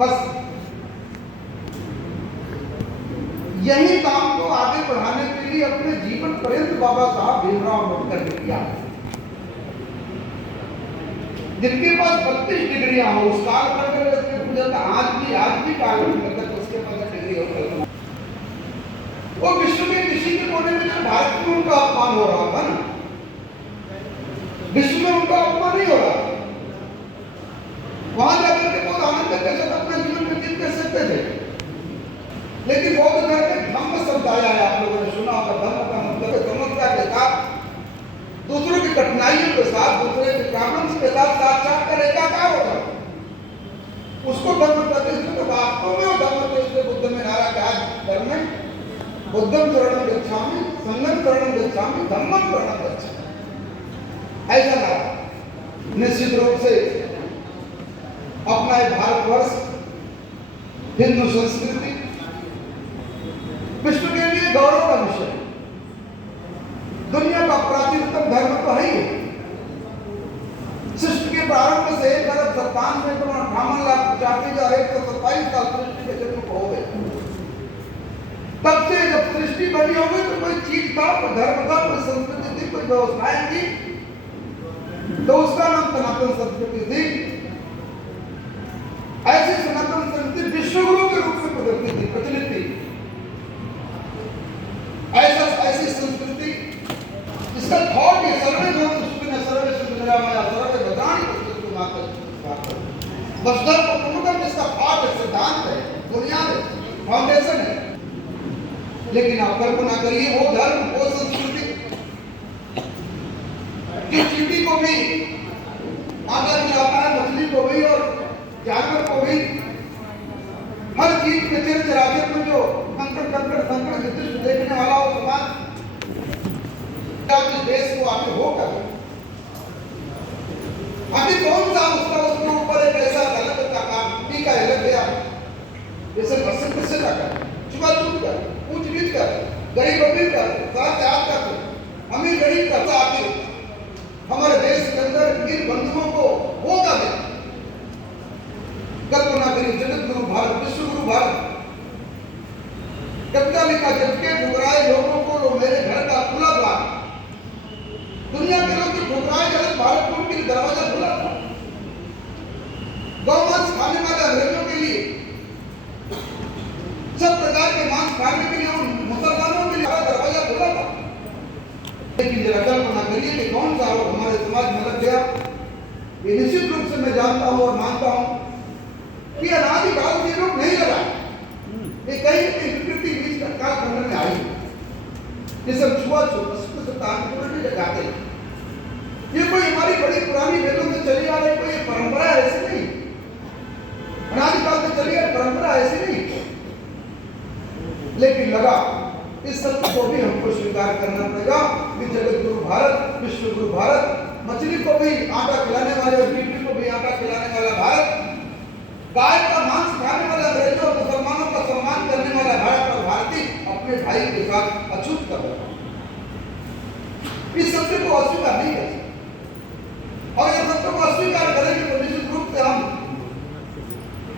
बस यही काम को आगे बढ़ाने के लिए अपने जीवन पर्यंत बाबा साहब भीमराव अम्बेडकर ने किया। जिनके पास 32 डिग्रियां हो उस काल में आज भी काल में उसके पास डिग्री हो, वो विश्व के किसी के कोने में भारत में उनका अपमान हो रहा था ना, विश्व में उनका अपमान नहीं हो रहा, वहां जाकर के बहुत आनंद के साथ अपने जीवन में जीत कर सकते थे। लेकिन बौद्ध धर्म में धम्म शब्द आया है, आप लोगों ने सुना होगा। धम्म का मतलब है समस्या के साथ, दूसरों की कठिनाइयों के साथ, दूसरे के प्रॉब्लम्स के साथ साक्षात्कार एकाकार होगा, उसको धर्म कहते हैं। तो वास्तव में वो धर्म तो इसलिए बुद्ध में नारा क्या है धर्म में, बुद्धम शरणं गच्छामि, संघं शरणं गच्छामि, धम्मं शरणं गच्छामि, ऐसा नारा निश्चित रूप से अपना भारतवर्ष, हिंदू संस्कृति विश्व के लिए गौरव का विषय, दुनिया का प्राचीनतम धर्म तो है ही। सृष्टि के प्रारंभ से 1,97,58,127,127 साल सृष्टि के जन्म को हो गए। तब से जब सृष्टि बनी हो गई तो कोई चीज था, कोई धर्म था, कोई संस्कृति थी, कोई व्यवस्थाएं थी, तो उसका नाम सनातन संस्कृति थी। ऐसी सनातन संस्कृति विश्वगुरु के रूप में प्रचलित थी। ऐसी संस्कृति जिसका थॉट ये सर्वे धर्म सुखिनः सर्वे सुखिनोरमया सर्वे भद्राणि पश्यन्तु मा कश्चित् वसुधैव कुटुम्बकम्, जिसका थॉट है, सिद्धांत है, बुनियाद है, फाउंडेशन है। लेकिन आप कल्पना करिए वो धर्म, वो संस्कृति जो चींटी को भी आटा खिलाता है, मछली को भी और जानवर को भी, हर चीज के चिर चराचर में जो संकट दृश्य देखने वाला हो समाज, इस देश को आगे होगा आगे कौन सा उसके ऊपर एक ऐसा गलत का काम टीका लग गया, जैसे कसम का कर, छुआछूत कर, ऊंच नीच कर, गरीब अमीर कर, साथ त्याग कर, अमीर गरीब का आगे हमारे देश के अंदर इन बंधुओं को होगा नहीं। कल्पना करिए, जगत गुरु भारत, विश्व गुरु भारत, कविता लिखा, जबकि ठुकराए लोगों को लो मेरे घर का खुला द्वार। दुनिया के लोग जो ठुकराए गलत भारत को उनके दरवाजा खुला था। गौमांस खाने वाले अंग्रेजों के लिए, सब प्रकार के मांस खाने के लिए मुसलमानों के लिए दरवाजा खुला था। लेकिन जरा कल्पना करिए कि कौन सा रोग हमारे समाज में लग गया। ये निश्चित रूप से मैं जानता हूं और मानता हूं कि अनादिकाल से रोग नहीं लगा, ये कहीं विकृति बीच का कालखंड में आई, ये सब छुआछूत नहीं लगाते। ये कोई हमारी बड़ी पुरानी वेदों से चली आ रही कोई परंपरा ऐसी नहीं, अनादिकाल से चली आ रही परंपरा ऐसी नहीं। लेकिन लगा इस सत्य को भी हमको स्वीकार करना पड़ेगा कि जगत गुरु भारत, विश्व गुरु भारत, मछली को भी आटा खिलाने वाले और टीटी को भी आटा खिलाने वाला भारत, गाय का मांस खाने वाला अंग्रेजों और मुसलमानों का सम्मान करने वाला भारत और भारतीय अपने भाई के साथ अछूत कर रहा है। इस सत्य को अस्वीकार नहीं कर सकते, और अगर सत्य को अस्वीकार करेंगे तो निश्चित रूप से हम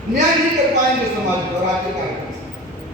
न्याय नहीं कर पाएंगे समाज को और राज्य का।